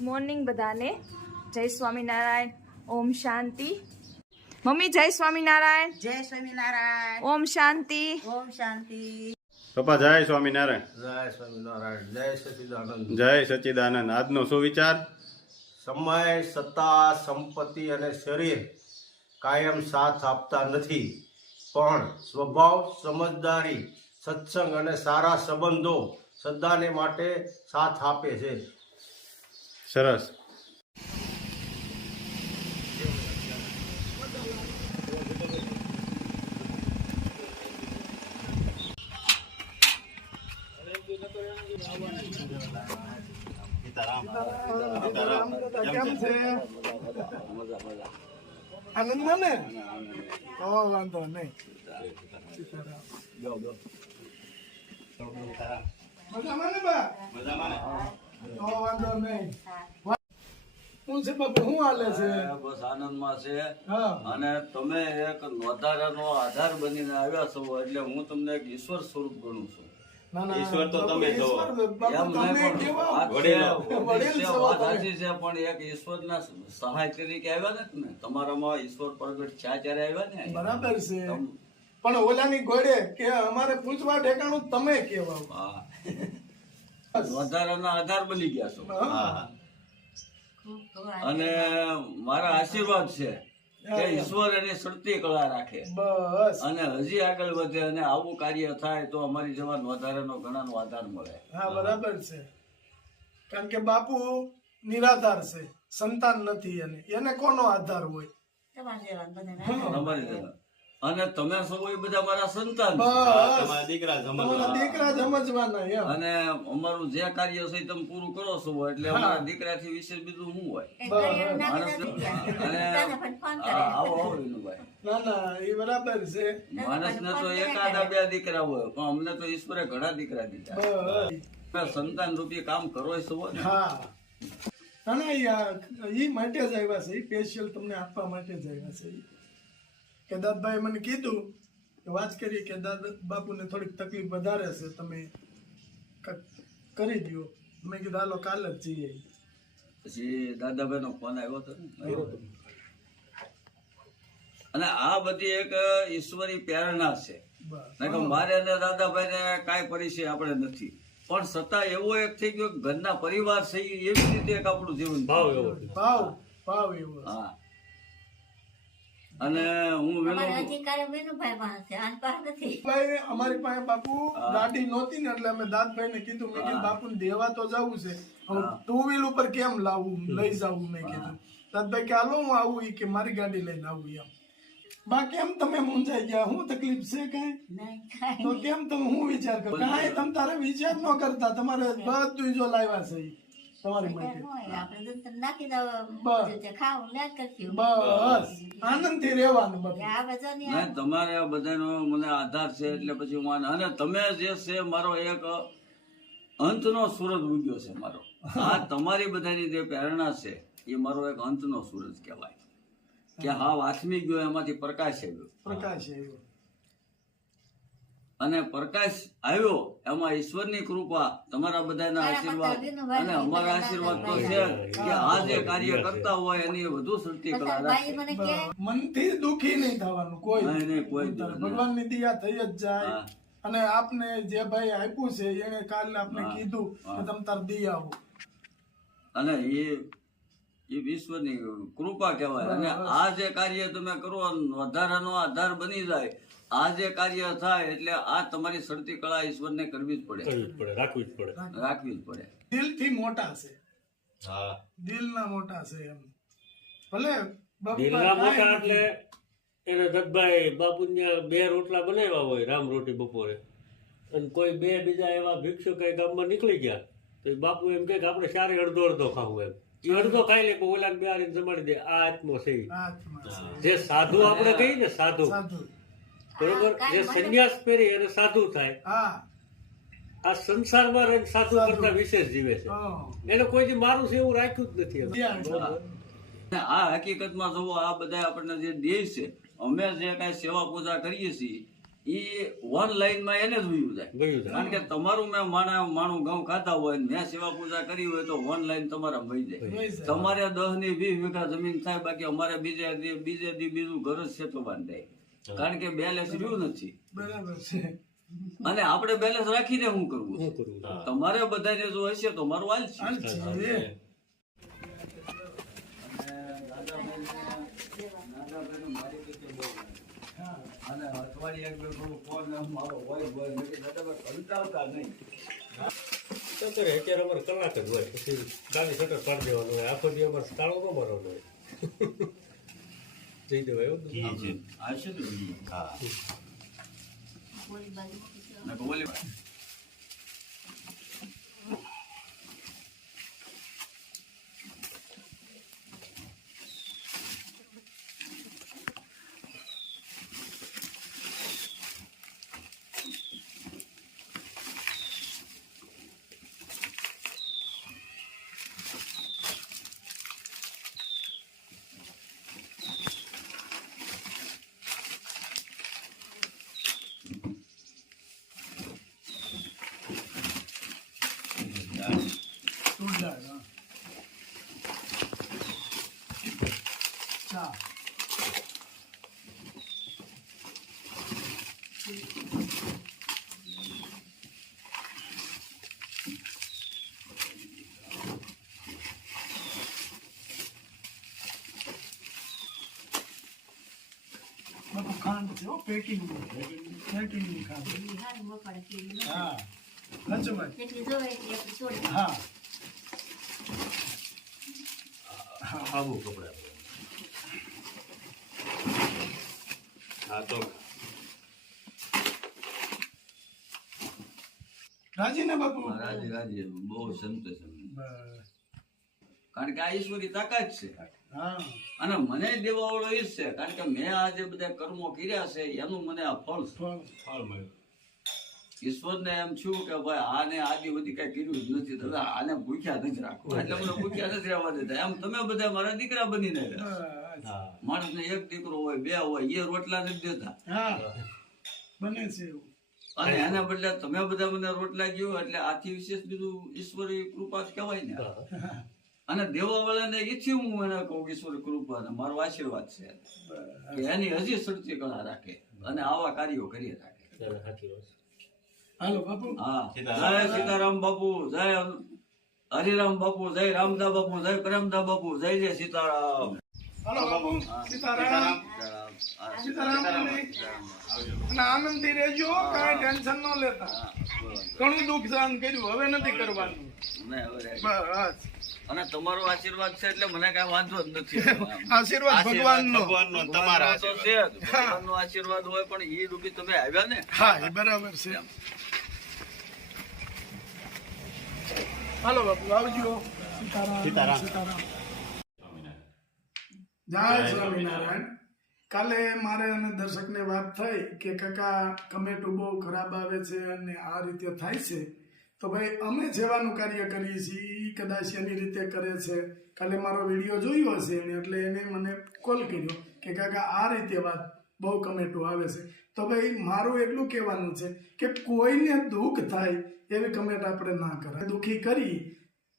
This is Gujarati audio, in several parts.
બધાને. જય સ્વામિનારાયણ. ઓમ શાંતિ. મમ્મી જય સ્વામિનારાયણ. જય સ્વામિનારાયણ. ઓમ શાંતિ. ઓમ શાંતિ. પપ્પા જય સ્વામિનારાયણ. જય સ્વામિનારાયણ. જય સચિદાનંદ. જય સચિદાનંદ. આજનો શું વિચાર? સમય સત્તા સંપત્તિ અને શરીર કાયમ સાથ આપતા નથી. પણ સ્વભાવ સમજદારી સત્સંગ અને સારા સંબંધો સદાને માટે સાથ આપે છે. સરસ આનંદમાં ને તો વાંધો નહીં. મજામાં ને બા? તો વાંધો નહીં. શું છે બાપુ શું હાલે છે? બસ આનંદમાં છે. અને તમે એક વધારાનો આધાર બનીને આવ્યા છો એટલે હું તમને એક ઈશ્વર સ્વરૂપ ગણું છું. ના ના ઈશ્વર તો તમે છો. એમ નહીં પણ વાત વડીલો. છે, વડીલ. છે, છો વાત તમે. સાચી છે પણ એક ઈશ્વરના સહાય તરીકે આવ્યા ને તમે તમારામાં ઈશ્વર પ્રગટ છે ત્યારે આવ્યા ને બરાબર છે. પણ ઓલાની ઘોડે કે અમારે પૂછવા ઠેકાણું તમે કેવા? વધારાના આધાર બની ગયા છો. અને મારા આશીર્વાદ છે કે ઈશ્વર એની સડતી કળા રાખે. અને હજી આગળ વધે અને આવું કાર્ય થાય તો અમારી જવાન વધારાનો ઘણાનો આધાર મળે. હા બરાબર છે. કારણ કે બાપુ નિરાધાર છે સંતાન નથી એને. એને કોનો આધાર હોય? તમારા જેવા બધાને. તમારી જેવા. અને તમે સૌ એ બધા મારા સંતાન તમારા દીકરા તમારા દીકરા સમજવાના એમ. અને અમારું જે કાર્ય છે તમે પૂરું કરો છો એટલે અમારા દીકરાથી વિશેષ બીજું શું હોય. અને એ માણસને તો એકાદા બે દીકરા હોય પણ અમને તો ઈશ્વરે ઘણા દીકરા દીધા. સંતાન રૂપી કામ કરો છો ને હા. ના ના ઈ આ- માટે જ આવ્યા છે. સ્પેશિયલ તમને આપવા માટે જ આવ્યા છે. કેદારભાઈ મને કીધું કે વાત કરી કે દાદા બાપુને થોડીક તકલીફ વધારે છે તમે કરી દો મેં કીધું હાલો કાલ જ જઈએ. પછી દાદાભાઈ નો? ફોન આવ્યો હતો. અને આ બધી એક ઈશ્વરી પ્રેરણા છે. મારે અને દાદાભાઈ ને કાંઈ પરિચય આપણે નથી. પણ છતાં એવો એક થઈ ગયો કે ઘરના પરિવાર છે ઈ એવી રીતે એક આપણું જીવન ભાવ એવો ભાવ ભાવ એવો હા. અને હું વેલો ભાઈ અમારી પાસે બાપુ ગાડી નહોતી ને એટલે અમે દાદભાઈ ને કીધું મેં કીધું બાપુ દેવા તો જવું છે. ટુ વ્હીલ ઉપર કેમ લાવવું લઈ જવું મેં કીધું. દાદભાઈ કે હાલો હું આવું. કે મારી ગાડી લઈને આવું એમ. બા કેમ તમે મૂંઝાઈ ગયા? હું તકલીફ છે કઈ? તો કેમ તમે હું વિચાર કરો? કાંઈ તમે તારે વિચાર ન કરતા. તમારે બધું જો લાવ્યા છે તમારી નાખી દો ખાવું રહેવાનું બધા. આ બધાનો મને આધાર છે એટલે પછી હું અને તમે જે છે મારો એક અંતનો સૂરજ ઉગ્યો છે મારો. આ તમારી બધાની જે પ્રેરણા છે એ મારો એક અંતનો સૂરજ કહેવાય. કે હા વાસમી ગયો એમાંથી પ્રકાશ આવ્યો. પ્રકાશ આવ્યો. અને પ્રકાશ આવ્યો એમાં ઈશ્વરની કૃપા તમારા બધાના આશીર્વાદ અને અમારા આશીર્વાદ તો છે કે આ જે કાર્ય કરતા હોય એની વધુ શક્તિ કલા મનથી દુખી નહીં થવાનું કોઈ નહીં, નહીં, કોઈ. ભગવાનની દયા થઈ જ જાય. અને આપને જે ભાઈ આપ્યું છે એને કાલે આપને કીધું કે તમે તાર દી આવો. અને એ એ વિશ્વની કૃપા કહેવાય. અને આ જે કાર્ય તમે કરો વધારાનો આધાર બની જાય. આ જે કાર્ય થાય એટલે આ તમારી સડતી કળા ઈશ્વરને કરવી જ પડે. રાખવી જ પડે. દિલથી મોટા છે. હા. દિલના મોટા છે એમ. ભલે દિલના મોટા એટલે એને જગભાઈ બાપુને બે રોટલા બનાવ્યા હોય રામ રોટી બપોરે. અને કોઈ બે બીજા એવા ભિક્ષુ કઈ ગામમાં નીકળી ગયા તો બાપુ એમ કે આપણે સારે અડધો અડધો ખાવું એમ. એ અડધો ખાઈ લે ઓલા ઓલાને બે હારીને જમાડી દે. આ આત્મો છે છે. જે સાધુ આપણે કહીએ ને સાધુ. સાધુ. બરોબર? જે સંન્યાસ પહેરી અને સાધુ થાય. આ સંસારમાં રહીને સાધુ કરતા વિશેષ જીવે છે. એને કોઈ મારું છે એવું રાખ્યું જ નથી આ હકીકતમાં જોવો આ બધા આપણને જે દેહ છે અમે જે કાંઈ સેવા પૂજા કરીએ છીએ એ વન લાઈનમાં એને જ વયું જાય. કારણ કે તમારું મેં માણા માણું ઘઉં ખાતા હોય ને મેં સેવા પૂજા કરી હોય તો વન લાઈન તમારા વહી જાય. તમારે દસની વીસ વીઘા જમીન થાય બાકી અમારે બીજે બીજે દી બીજું ઘર જ છે તો બાંધાય કારણ કે બેલેન્સ રહ્યું નથી. બરાબર છે. અને આપણે બેલેન્સ રાખીને શું કરવું તમારે બધાને જો હશે તો મારું હાલ છે. હાલ અને અઠવાડિયે એક બે ફોન મારો હોય દાદા નહીં તો અત્યારે અમારે કલાક જ હોય પછી ગાડી શટર પાડી દેવાનું હોય આખો દિવસ અમારે તાળો ન મારવાનો હોય. જઈ દેવાય એવું ને? આ છે ને બીજું. બોલી બાજુ ને તો ઓલી વાત. તું જા, હા. ચા. બાપુ ખાંડ છે હો પેકિંગ પેકિંગ ખાંડ હા લંચભાઈ છોડી હા આવું કપડા હા તો રાજી ને બાપુ રાજી રાજી બહુ સંતોષ. બસ. કારણ કે આ ઈશ્વરી તાકાત છે. અને મને દેવા વાળો એ છે. કારણ કે મેં આ જે બધા કર્મો કર્યા છે એનું મને આ ફળ ફળ. મળ્યું. ઈશ્વરને એમ છું કે ભાઈ આને આદિ બધી કઈ કર્યું જ નથી. દાદા આને ભૂખ્યા નથી રાખો એટલે મને ભૂખ્યા નથી રહેવા દેતા. એમ તમે બધા મારા દીકરા બનીને ને માણસ ને એક દીકરો હોય બે હોય એ રોટલા નથી દેતા. હા. બને છે અને એના બદલે તમે બધા મને રોટલા ગયો એટલે આથી વિશેષ બીજું ઈશ્વરી કૃપા કહેવાય ને. અને દેવાવાળાને ઈથી હું એને કહું ઈશ્વર ઈશ્વરી કૃપા અને મારો આશીર્વાદ છે. કે એની હજી સૃષ્ટિ કળા રાખે અને આવા કાર્યો કરી રાખે. હાલો બાપુ. હા. સીતારામ. જય સીતારામ બાપુ જય હરિરામ બાપુ જય રામદા બાપુ જય પ્રેમદા બાપુ જય જય સીતારામ. હાલો બાપુ સીતારામ. સીતારામ. અને આનંદથી રહેજો કાંઈ ટેન્શન ન લેતા. ઘણું દુઃખ સહન કર્યું હવે નથી કરવાનું. બસ. અને તમારો આશીર્વાદ છે એટલે મને કઈ વાંધો જ નથી. આશીર્વાદ ભગવાનનો. ભગવાનનો તમારા તો છે. ભગવાનનો આશીર્વાદ હોય પણ એ રૂપી તમે આવ્યા ને? હા એ બરાબર છે. હાલો બાપુ આવજો. સીતારામ. સીતારામ. જય સ્વામિનારાયણ. કાલે મારે અને દર્શકને વાત થઈ કે કાકા કમેટો બહુ ખરાબ આવે છે અને આ રીતે થાય છે. તો ભાઈ અમે જેવાનું કાર્ય કરીએ છીએ એ કદાચ એની રીતે કરે છે. કાલે મારો વીડિયો જોયો હશે એને એટલે એને મને કોલ કર્યો કે કાકા આ રીતે વાત બહુ કમેટો આવે છે. તો ભાઈ મારું એટલું કહેવાનું છે કે કોઈને દુઃખ થાય એવી કમેન્ટ આપણે ના કરાય. દુઃખી કરી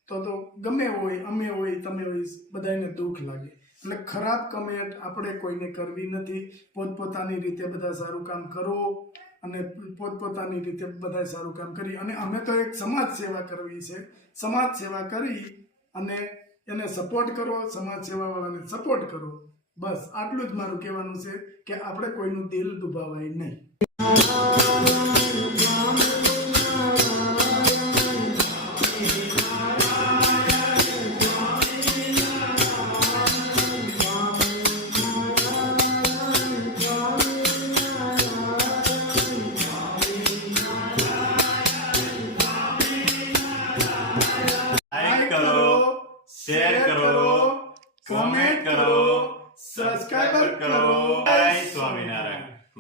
તો તો ગમે હોય અમે હોય તમે હોય બધાને દુઃખ લાગે. એટલે ખરાબ કમેન્ટ આપણે કોઈને કરવી નથી. પોતપોતાની રીતે બધા સારું કામ કરો અને પોતપોતાની રીતે બધા સારું કામ કરી. અને અમે તો એક સમાજ સેવા કરવી છે. સમાજ સેવા કરી અને એને સપોર્ટ કરો, સમાજ સેવાવાળાને સપોર્ટ કરો. બસ, આટલું જ મારું કહેવાનું છે કે આપણે કોઈનું દિલ દુભાવાય નહીં.